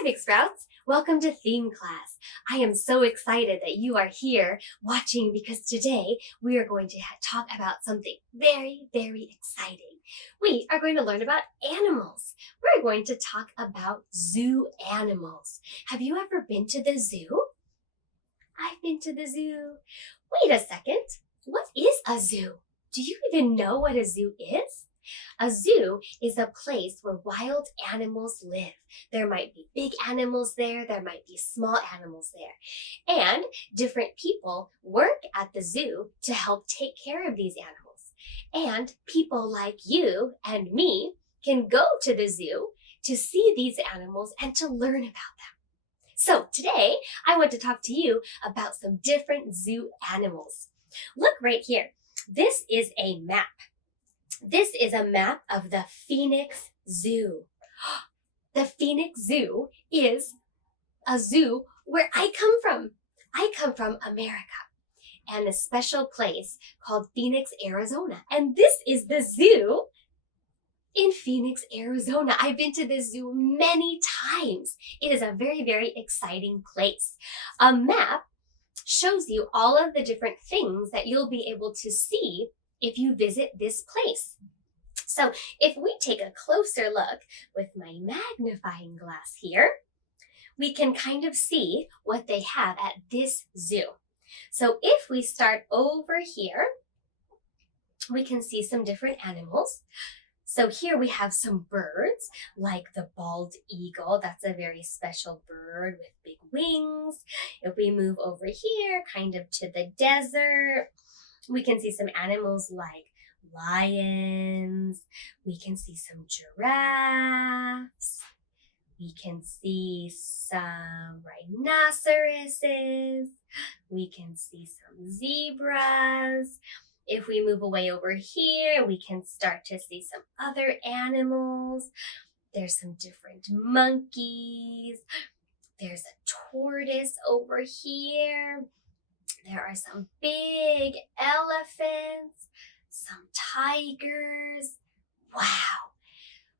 Hi, Big Sprouts. Welcome to theme class. I am so excited that you are here watching because today we are going to talk about something very, very exciting. We are going to learn about animals. We're going to talk about zoo animals. Have you ever been to the zoo? I've been to the zoo. Wait a second. What is a zoo? Do you even know what a zoo is? A zoo is a place where wild animals live. There might be big animals there, there might be small animals there. And different people work at the zoo to help take care of these animals. And people like you and me can go to the zoo to see these animals and to learn about them. So today, I want to talk to you about some different zoo animals. Look right here. This is a map. This is a map of the Phoenix Zoo. The Phoenix Zoo is a zoo where I come from. I come from America and a special place called Phoenix, Arizona. And this is the zoo in Phoenix, Arizona. I've been to the zoo many times. It is a very, very exciting place. A map shows you all of the different things that you'll be able to see if you visit this place. So if we take a closer look with my magnifying glass here, we can kind of see what they have at this zoo. So if we start over here, we can see some different animals. So here we have some birds, like the bald eagle. That's a very special bird with big wings. If we move over here, kind of to the desert, we can see some animals like lions. We can see some giraffes. We can see some rhinoceroses. We can see some zebras. If we move away over here, we can start to see some other animals. There's some different monkeys. There's a tortoise over here. There are some big elephants, some tigers. Wow!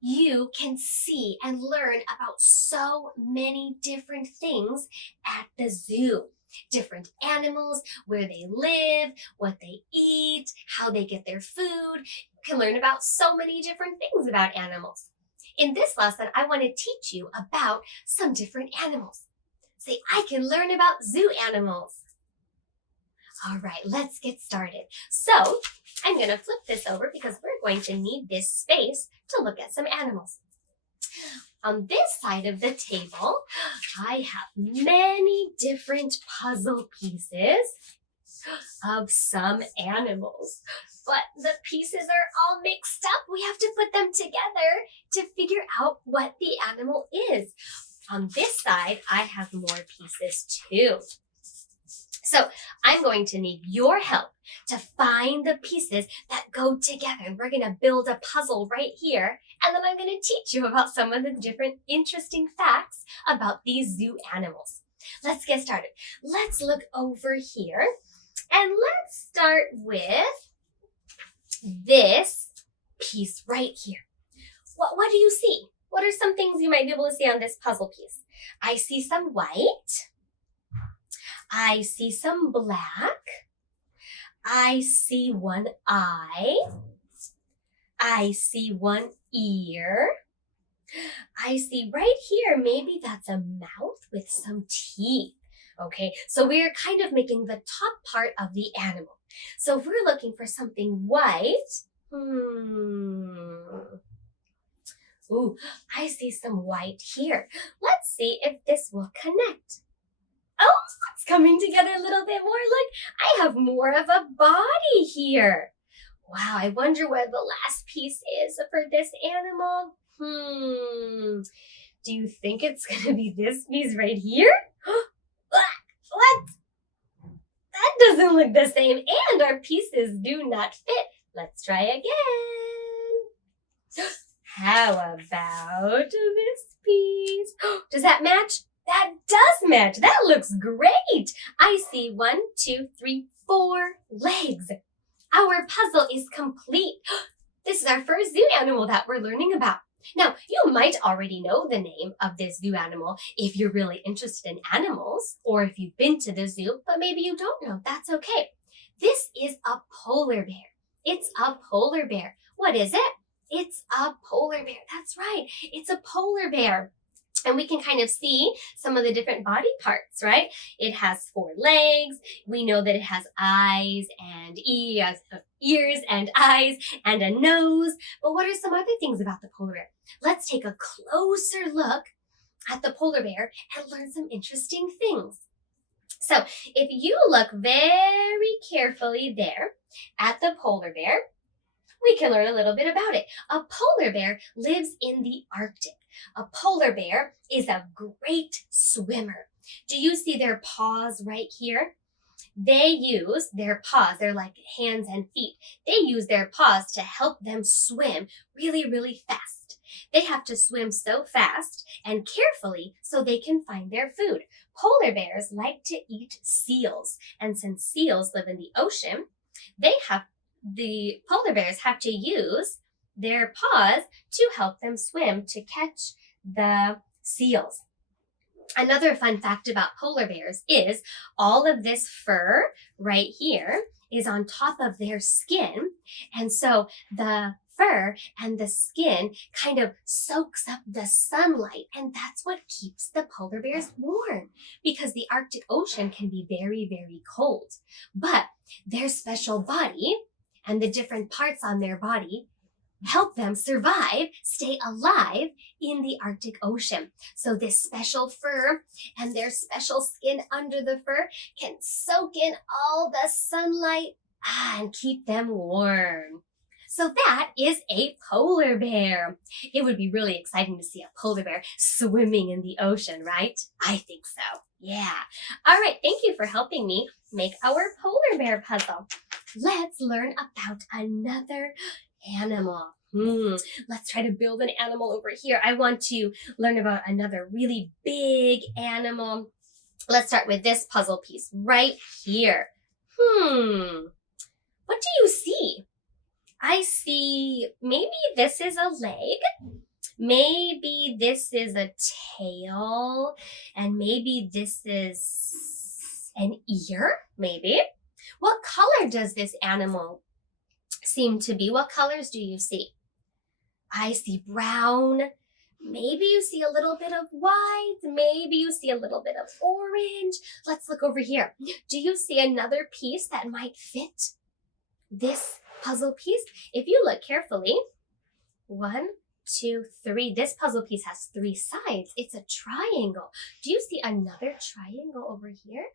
You can see and learn about so many different things at the zoo. Different animals, where they live, what they eat, how they get their food. You can learn about so many different things about animals. In this lesson, I want to teach you about some different animals. Say, I can learn about zoo animals. All right, let's get started. So I'm going to flip this over because we're going to need this space to look at some animals. On this side of the table, I have many different puzzle pieces of some animals. But the pieces are all mixed up. We have to put them together to figure out what the animal is. On this side, I have more pieces too. So I'm going to need your help to find the pieces that go together. And we're going to build a puzzle right here. And then I'm going to teach you about some of the different interesting facts about these zoo animals. Let's get started. Let's look over here. And let's start with this piece right here. What do you see? What are some things you might be able to see on this puzzle piece? I see some white. I see some black. I see one eye. I see one ear. I see right here, maybe that's a mouth with some teeth. Okay, so we're kind of making the top part of the animal. So if we're looking for something white, ooh, I see some white here. Let's see if this will connect. Oh, it's coming together a little bit more. Look, I have more of a body here. Wow, I wonder where the last piece is for this animal. Do you think it's going to be this piece right here? What? That doesn't look the same, and our pieces do not fit. Let's try again. How about this piece? Does that match? That does match. That looks great. I see 1, 2, 3, 4 legs. Our puzzle is complete. This is our first zoo animal that we're learning about. Now, you might already know the name of this zoo animal if you're really interested in animals, or if you've been to the zoo, but maybe you don't know. That's okay. This is a polar bear. It's a polar bear. What is it? It's a polar bear. That's right. It's a polar bear. And we can kind of see some of the different body parts, right? It has 4 legs. We know that it has eyes and ears and eyes and a nose. But what are some other things about the polar bear? Let's take a closer look at the polar bear and learn some interesting things. So if you look very carefully there at the polar bear, we can learn a little bit about it. A polar bear lives in the Arctic. A polar bear is a great swimmer. Do you see their paws right here? They use their paws, they're like hands and feet. They use their paws to help them swim really, really fast. They have to swim so fast and carefully so they can find their food. Polar bears like to eat seals. And since seals live in the ocean, the polar bears have to use their paws to help them swim to catch the seals. Another fun fact about polar bears is all of this fur right here is on top of their skin. And so the fur and the skin kind of soaks up the sunlight, and that's what keeps the polar bears warm, because the Arctic Ocean can be very, very cold. But their special body and the different parts on their body help them survive, stay alive in the Arctic Ocean. So this special fur and their special skin under the fur can soak in all the sunlight and keep them warm. So that is a polar bear. It would be really exciting to see a polar bear swimming in the ocean, right? I think so. Yeah. All right. Thank you for helping me make our polar bear puzzle. Let's learn about another animal. Let's try to build an animal over here. I want to learn about another really big animal. Let's start with this puzzle piece right here. What do you see? I see maybe this is a leg. Maybe this is a tail. And maybe this is an ear, maybe. What color does this animal seem to be? What colors do you see? I see brown. Maybe you see a little bit of white. Maybe you see a little bit of orange. Let's look over here. Do you see another piece that might fit this puzzle piece? If you look carefully, 1, 2, 3. This puzzle piece has 3 sides. It's a triangle. Do you see another triangle over here?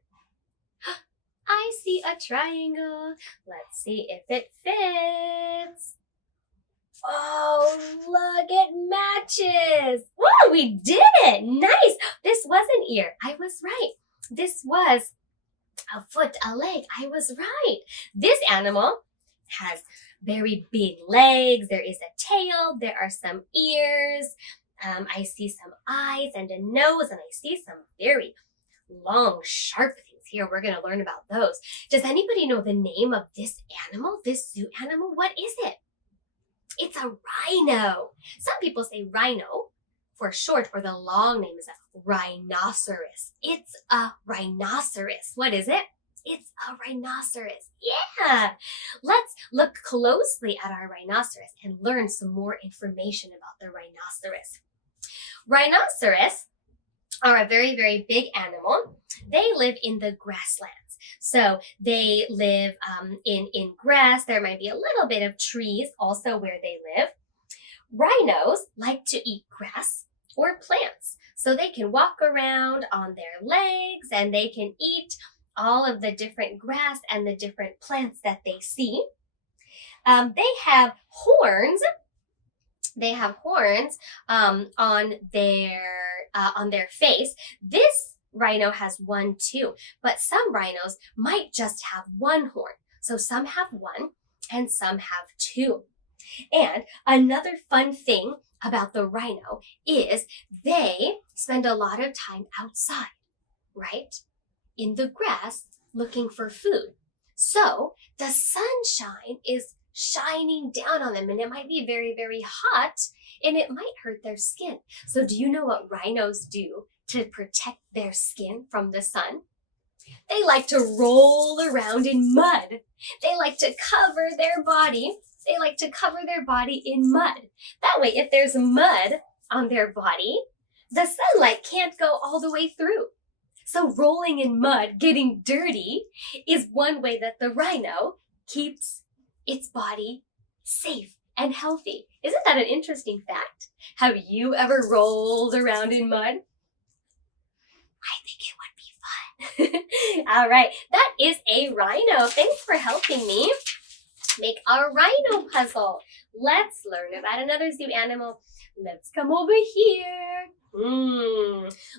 I see a triangle. Let's see if it fits. Oh, look, it matches. Whoa, we did it. Nice. This was an ear. I was right. This was a foot, a leg. I was right. This animal has very big legs. There is a tail. There are some ears. I see some eyes and a nose, and I see some very long, sharp things here. We're going to learn about those. Does anybody know the name of this animal, this zoo animal? What is it? It's a rhino. Some people say rhino for short, or the long name is a rhinoceros. It's a rhinoceros. What is it? It's a rhinoceros. Yeah. Let's look closely at our rhinoceros and learn some more information about the rhinoceros. Rhinoceros are a very, very big animal. They live in the grasslands. So they live in grass. There might be a little bit of trees also where they live. Rhinos like to eat grass or plants. So they can walk around on their legs and they can eat all of the different grass and the different plants that they see. They have horns. They have horns on their face. This rhino has 1 too, but some rhinos might just have 1 horn. So some have 1 and some have 2. And another fun thing about the rhino is they spend a lot of time outside, right? In the grass looking for food. So the sunshine is shining down on them, and it might be very, very hot, and it might hurt their skin. So do you know what rhinos do to protect their skin from the sun? They like to roll around in mud. They like to cover their body. They like to cover their body in mud. That way, if there's mud on their body, the sunlight can't go all the way through. So rolling in mud, getting dirty, is one way that the rhino keeps its body safe and healthy. Isn't that an interesting fact? Have you ever rolled around in mud? I think it would be fun. All right, that is a rhino. Thanks for helping me make our rhino puzzle. Let's learn about another zoo animal. Let's come over here.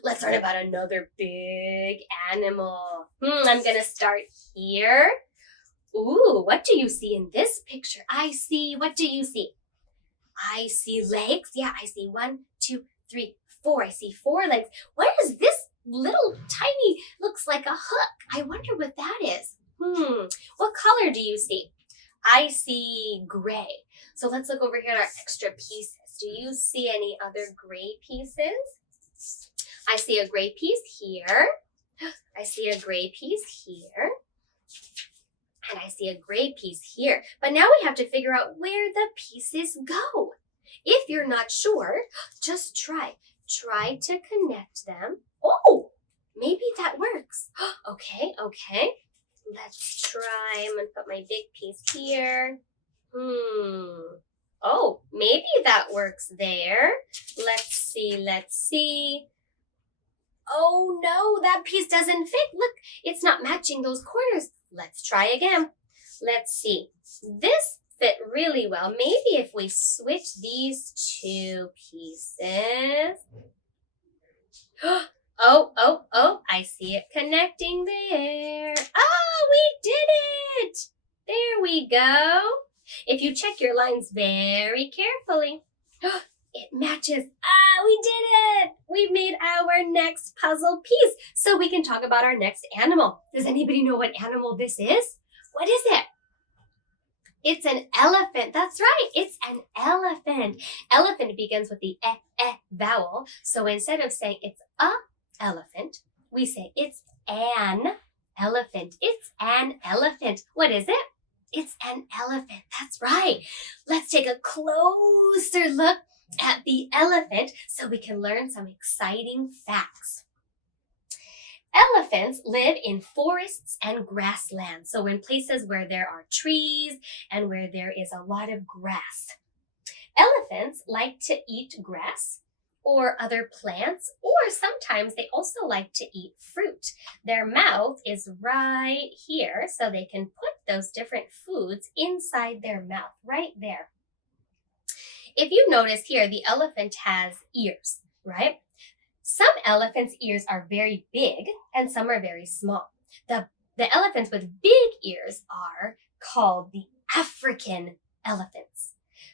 Let's learn about another big animal. I'm gonna start here. Ooh, what do you see in this picture? What do you see? I see legs. Yeah, I see 1, 2, 3, 4. I see 4 legs. What is this little tiny, looks like a hook? I wonder what that is. What color do you see? I see gray. So let's look over here at our extra pieces. Do you see any other gray pieces? I see a gray piece here. I see a gray piece here. And I see a gray piece here. But now we have to figure out where the pieces go. If you're not sure, just try. Try to connect them. Oh, maybe that works. Okay. Let's try. I'm going to put my big piece here. Oh, maybe that works there. Let's see. Oh no, that piece doesn't fit. Look, it's not matching those corners. Let's try again. Let's see. This fit really well. Maybe if we switch these 2 pieces. Oh, I see it connecting there. Oh, we did it. There we go. If you check your lines very carefully, it matches. We did it. We made our next puzzle piece. So we can talk about our next animal. Does anybody know what animal this is? What is it? It's an elephant. That's right. It's an elephant. Elephant begins with the vowel. So instead of saying it's a elephant, we say it's an elephant. It's an elephant. What is it? It's an elephant. That's right. Let's take a closer look at the elephant so we can learn some exciting facts. Elephants live in forests and grasslands, so in places where there are trees and where there is a lot of grass. Elephants like to eat grass or other plants, or sometimes they also like to eat fruit. Their mouth is right here, so they can put those different foods inside their mouth, right there. If you notice here, the elephant has ears, right? Some elephants' ears are very big and some are very small. The elephants with big ears are called the African elephants.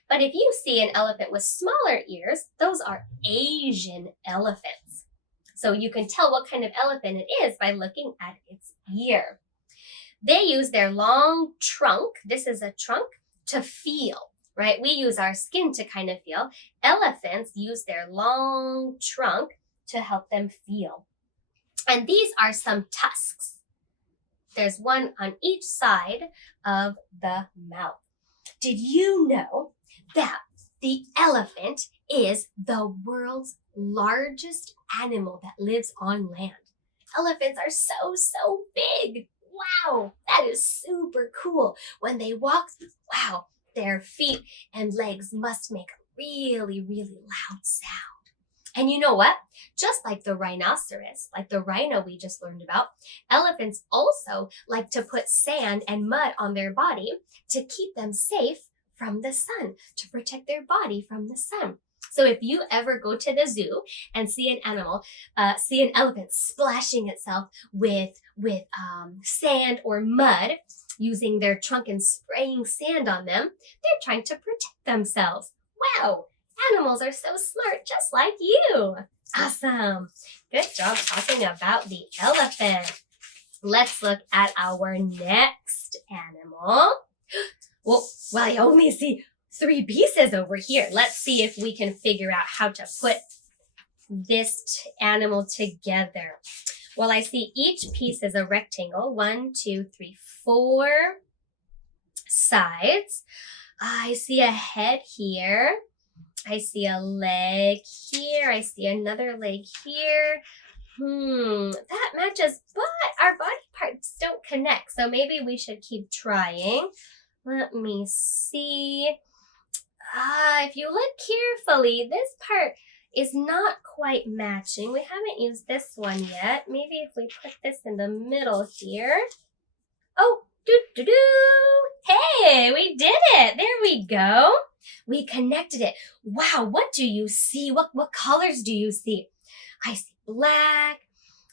But if you see an elephant with smaller ears, those are Asian elephants. So you can tell what kind of elephant it is by looking at its ear. They use their long trunk, this is a trunk, to feel. Right? We use our skin to kind of feel. Elephants use their long trunk to help them feel. And these are some tusks. There's one on each side of the mouth. Did you know that the elephant is the world's largest animal that lives on land? Elephants are so big. Wow, that is super cool. When they walk, wow, their feet and legs must make a really loud sound. And you know what? Just like the rhinoceros, like the rhino we just learned about, elephants also like to put sand and mud on their body to keep them safe from the sun, to protect their body from the sun. So if you ever go to the zoo and see an elephant splashing itself with sand or mud, using their trunk and spraying sand on them, they're trying to protect themselves. Wow, animals are so smart, just like you. Awesome. Good job talking about the elephant. Let's look at our next animal. Well, I only see 3 pieces over here. Let's see if we can figure out how to put this animal together. Well, I see each piece is a rectangle. 1, 2, 3, 4 sides. I see a head here. I see a leg here. I see another leg here. That matches, but our body parts don't connect. So maybe we should keep trying. Let me see. If you look carefully, this part is not quite matching. We haven't used this one yet. Maybe if we put this in the middle here. Oh, hey, we did it. There we go. We connected it. Wow, what do you see? What colors do you see? I see black.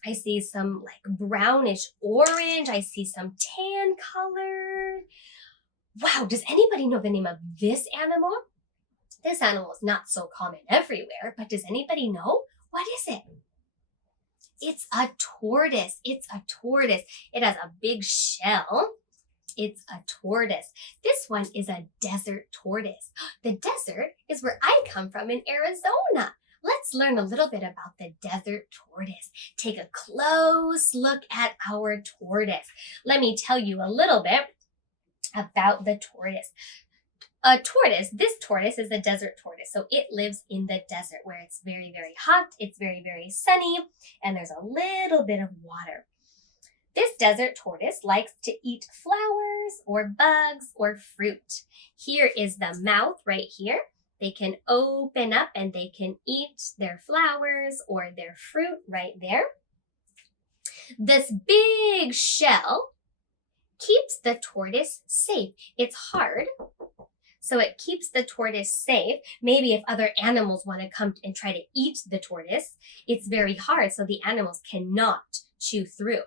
I see some like brownish orange. I see some tan color. Wow, does anybody know the name of this animal? This animal is not so common everywhere, but does anybody know? What is it? It's a tortoise. It's a tortoise. It has a big shell. It's a tortoise. This one is a desert tortoise. The desert is where I come from in Arizona. Let's learn a little bit about the desert tortoise. Take a close look at our tortoise. Let me tell you a little bit about the tortoise. This tortoise is a desert tortoise. So it lives in the desert where it's very, very hot. It's very, very sunny. And there's a little bit of water. This desert tortoise likes to eat flowers or bugs or fruit. Here is the mouth right here. They can open up and they can eat their flowers or their fruit right there. This big shell keeps the tortoise safe. It's hard, so it keeps the tortoise safe. Maybe if other animals want to come and try to eat the tortoise, it's very hard, so the animals cannot chew through.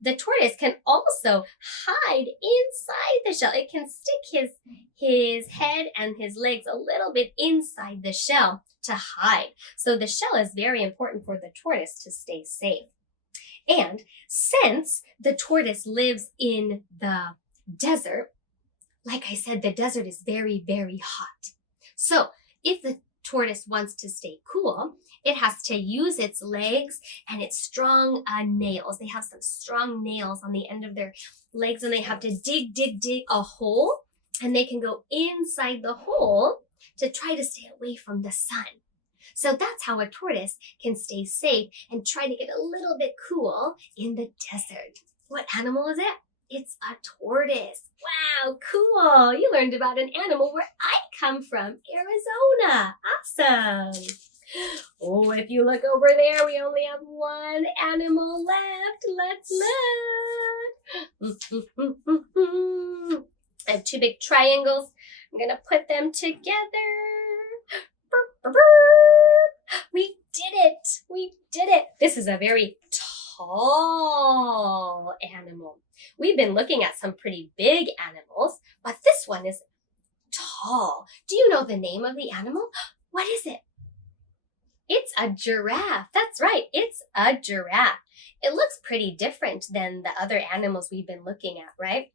The tortoise can also hide inside the shell. It can stick his head and his legs a little bit inside the shell to hide. So the shell is very important for the tortoise to stay safe. And since the tortoise lives in the desert, like I said, the desert is very, very hot. So if the tortoise wants to stay cool, it has to use its legs and its strong nails. They have some strong nails on the end of their legs, and they have to dig a hole, and they can go inside the hole to try to stay away from the sun. So that's how a tortoise can stay safe and try to get a little bit cool in the desert. What animal is it? It's a tortoise. Wow, cool. You learned about an animal where I come from, Arizona. Awesome. Oh, if you look over there, we only have one animal left. Let's look. I have 2 big triangles. I'm going to put them together. We did it. This is a very tall animal. We've been looking at some pretty big animals, but this one is tall. Do you know the name of the animal? What is it? It's a giraffe. That's right. It's a giraffe. It looks pretty different than the other animals we've been looking at, right?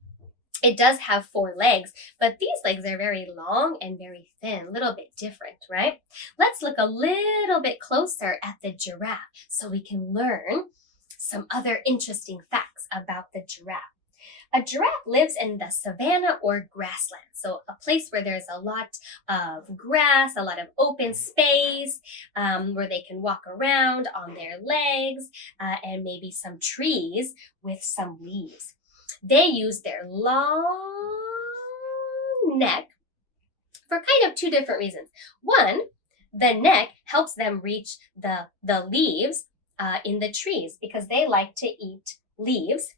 It does have 4 legs, but these legs are very long and very thin, a little bit different, right? Let's look a little bit closer at the giraffe so we can learn some other interesting facts about the giraffe. A giraffe lives in the savanna or grassland, so a place where there's a lot of grass, a lot of open space, where they can walk around on their legs, and maybe some trees with some leaves. They use their long neck for kind of 2 different reasons. One, the neck helps them reach the leaves in the trees because they like to eat leaves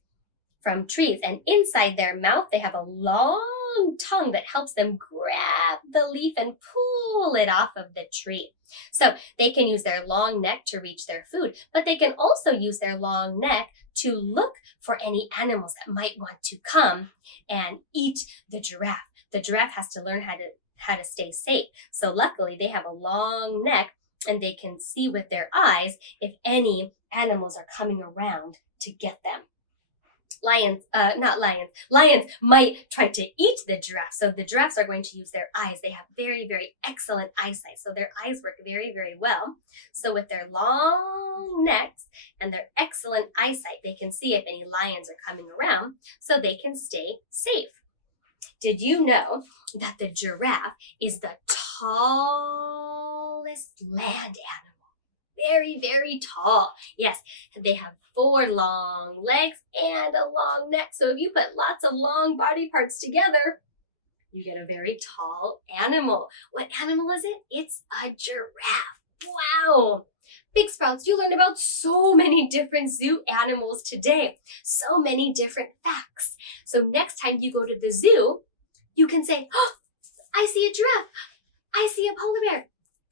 from trees. And inside their mouth, they have a long tongue that helps them grab the leaf and pull it off of the tree. So they can use their long neck to reach their food, but they can also use their long neck to look for any animals that might want to come and eat the giraffe. The giraffe has to learn how to stay safe. So luckily they have a long neck and they can see with their eyes if any animals are coming around to get them. Lions might try to eat the giraffe. So the giraffes are going to use their eyes. They have very, very excellent eyesight. So their eyes work very, very well. So with their long necks and their excellent eyesight, they can see if any lions are coming around so they can stay safe. Did you know that the giraffe is the tallest land animal? Very, very tall. Yes, they have 4 long legs and a long neck. So if you put lots of long body parts together, you get a very tall animal. What animal is it? It's a giraffe. Wow. Big Sprouts, you learned about so many different zoo animals today. So many different facts. So next time you go to the zoo, you can say, oh, I see a giraffe. I see a polar bear.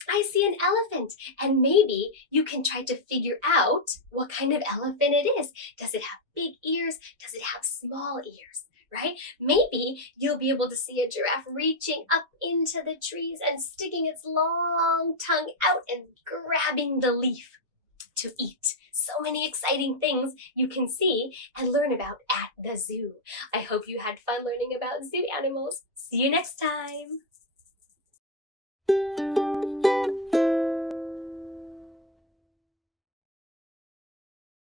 I see an elephant. And maybe you can try to figure out what kind of elephant it is. Does it have big ears? Does it have small ears? Right? Maybe you'll be able to see a giraffe reaching up into the trees and sticking its long tongue out and grabbing the leaf to eat. So many exciting things you can see and learn about at the zoo. I hope you had fun learning about zoo animals. See you next time.